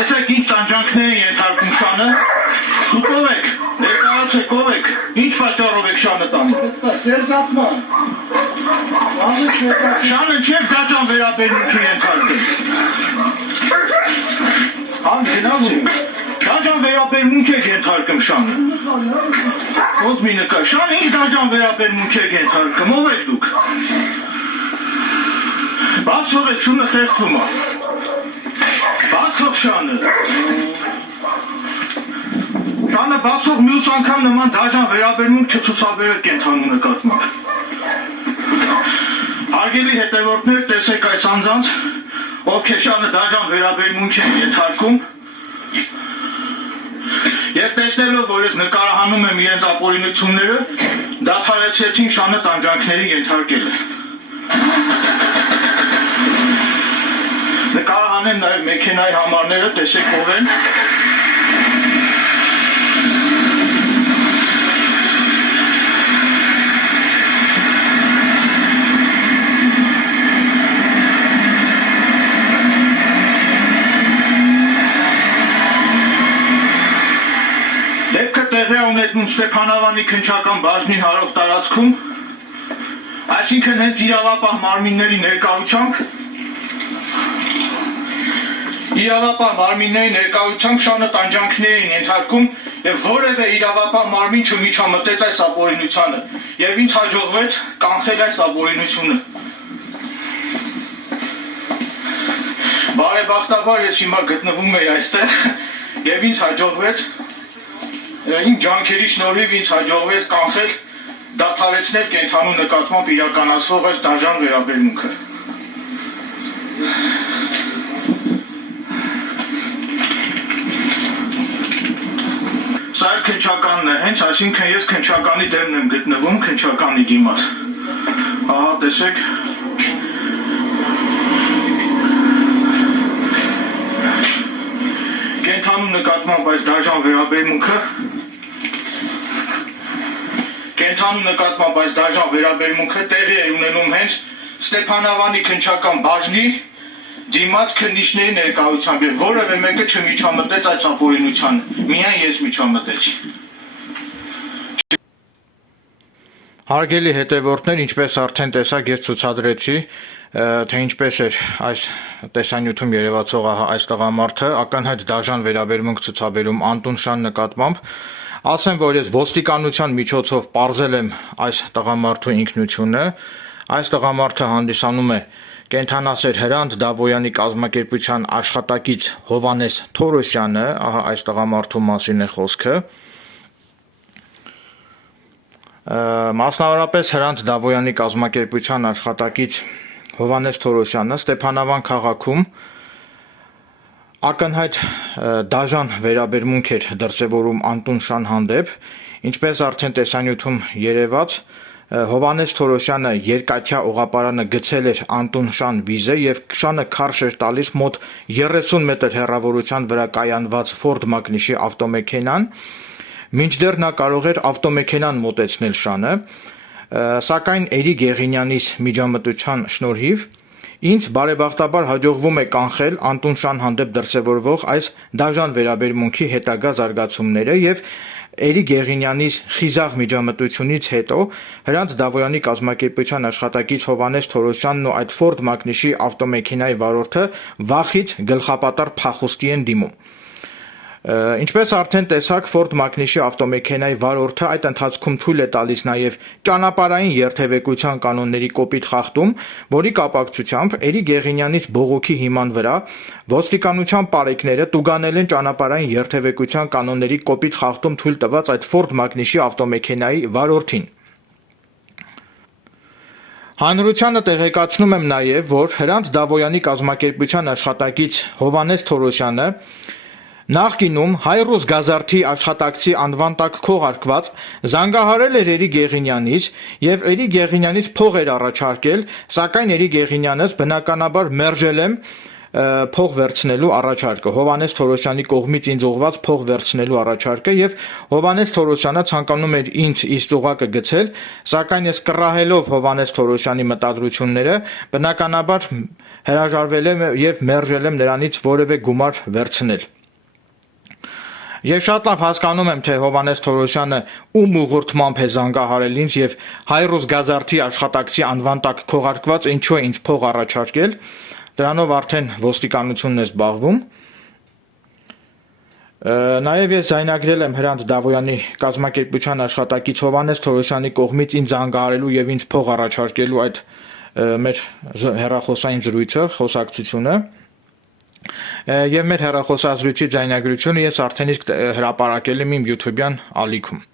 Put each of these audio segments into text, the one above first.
Տեսեք ինչ տանջանքներ են ենթարկում շանը, դուք ով եք, ներկայացեք ով եք, ինչ պատճառով եք շանը տանում։ Շանը չեք դաջան վերաբերմունքի ենթարկում։ Հան գնացի, դաջան վերաբերմունք եք ենթարկում շանը։ Ոնց մի նկար, շանը ինչ դաջան վերաբերմունք եք ենթարկում, ով եք դուք։ Բաց ով եք շունը խեղդվում է։ Բացող շանը։ Շանը բացող մյուս անգամ նման դաժան վերաբերմունք չցուցաբերել կենթանու նկատմամբ։ Հարգելի հետևորդներ, տեսեք այս անձանց, ովքեր շանը դաժան վերաբերմունք են ենթարկում, եւ տեսնելով, որ ես նկարահանում եմ իրենց ապօրինությունները, դադարեցրեցին շանը տանջանքների ենթարկելը։ Նկարահանեմ նաև մեքենայի համարները, տեսեք ով են։ Դեպքը տեղի է ունեցնում Ստեփանավանի քննչական բաժնի հարող տարածքում, այսինքն հենց իրավապահ մարմինների ներկայությամբ իրավապահ մարմինների ներկայությամբ շանը տանջանքներ են ենթարկում եւ որևէ իրավապահ մարմին չմիջամտեց այս ապօրինությանը եւ ինձ հաջողվեց կանխել այս ապօրինությունը։ Բարեբախտաբար ես հիմա գտնվում եմ այստեղ եւ ինձ հաջողվեց իմ ջանքերի շնորհիվ ինձ հաջողվեց կանխել դադարեցնել կենթանու նկատմամբ իրականացվող այս դաժան վերաբերմունքը։ Սա քննչականն է հենց, այսինքն ես քննչականի դեմն եմ գտնվում, քննչականի դիմաց։ Ահա տեսեք։ Կենթանու նկատմամբ այս դաժան վերաբերմունքը տեղի է ունենում հենց Ստեփանավանի քննչական բաժնի դիմաց քննիչների ներկայությամբ եւ որևէ մեկը չմիջամտեց այս ապօրինությանը, միայն ես միջամտեցի։ Հարգելի հետևորդներ, ինչպես արդեն տեսակ ես ցուցադրեցի, թե ինչպես էր այս տեսանյութում երևացող այս տղամարդը ակնհայտ դաժան վերաբերմունք ցուցաբերում Անտուն Շան նկատմամբ, ասեմ, որ ես ոստիկանության միջոցով պարզել եմ այս տղամարդու ինքնությունը, այս տղամարդը հանդիսանում է կենթանասեր Հրանտ Դավոյանի կազմակերպության աշխատակից Հովհաննես Թորոսյանը, ահա այս տղամարդու մասին է խոսքը։ Մասնավորապես Հրանտ Դավոյանի կազմակերպության աշխատակից Հովհաննես Թորոսյանը Ստեփանավան քաղաքում ակնհայտ դաժան վերաբերմունք էր դրսևորում Անտուն Շան հանդեպ, ինչպես արդեն տեսանյութում երևաց, Հովհաննես Թորոսյանը երկաթյա ուղղապարանը գցել էր Անտուն Շան վիզը եւ Շանը քարշ էր տալիս մոտ 30 մետր հեռավորության վրա կայանված Ford Mach-ի ավտոմեքենան, մինչդեռ նա կարող էր ավտոմեքենան մոտեցնել Շանը, սակայն Էրիկ Եղինյանից միջամտության շնորհիվ ինձ բարեբախտաբար հաջողվում է կանխել Անտուն Շան հանդեպ դրսևորվող այս դաժան վերաբերմունքի հետագա զարգացումները եւ Էրիկ Եղինյանից խիզախ միջամտությունից հետո Հրանտ Դավոյանի կազմակերպության աշխատակից Հովհաննես Թորոսյանն ու այդ Ford Mach-ի ավտոմեքենայի վարորդը վախից գլխապատառ փախուստի են դիմում։ Ինչպես արդեն տեսակ, Ford Mach-ի ավտոմեքենայի վարորդը այդ ընթացքում թույլ է տալիս նաև ճանապարհային երթևեկության կանոնների կոպիտ խախտում, որի կապակցությամբ Էրիկ Եղինյանից բողոքի հիման վրա ոստիկանության պարեկները տուգանել են ճանապարհային երթևեկության կանոնների կոպիտ խախտում թույլ տված այդ Ford Mach-ի ավտոմեքենայի վարորդին։ Հանրությանը տեղեկացնում եմ նաև, որ Հրանտ Դավոյանի կազմակերպության աշխատակից Հովհաննես Թորոսյանը նախկինում Հայրոս Գազարդի աշխատակցի անվան տակ քողարկված զանգահարել էր Էրիկ Եղինյանից եւ Էրիկ Եղինյանից փող էր առաջարկել, սակայն Էրիկ Եղինյանս բնականաբար մերժել է փող վերցնելու առաջարկը, Հովհաննես Թորոսյանի կողմից ինձ ուղղված փող վերցնելու առաջարկը եւ Հովհաննես Թորոսյանը ցանկանում էր ինձ իր ծուղակը գցել, սակայն ես կռահելով Հովհաննես Թորոսյանի մտադրությունները, բնականաբար հրաժարվել եմ եւ մերժել եմ նրանից որևէ գումար վերցնել։ Ես շատ լավ հասկանում եմ, թե Հովհաննես Թորոսյանը ում ուղղորդմամբ է զանգահարել ինձ եւ Հայրոս Գազարդի աշխատակցի անվան տակ քողարկված ինչու է ինձ փող առաջարկել, դրանով արդեն ոստիկանությունն է զբաղվում։ Նաեւ ես զայնագրել եմ Հրանտ Դավոյանի կազմակերպության աշխատակից Հովհաննես Թորոսյանի կողմից ինձ զանգահարելու եւ ինձ փող առաջարկելու այդ մեր հեռախոսային զրույցը, խոսակցությունը։ Եվ մեր հեռախոսազրույցի ձայնագրությունը ես արդեն իսկ հրապարակել եմ իմ YouTube-յան ալիքում։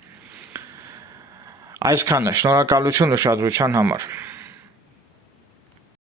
Այսքանը, շնորհակալություն ուշադրության համար։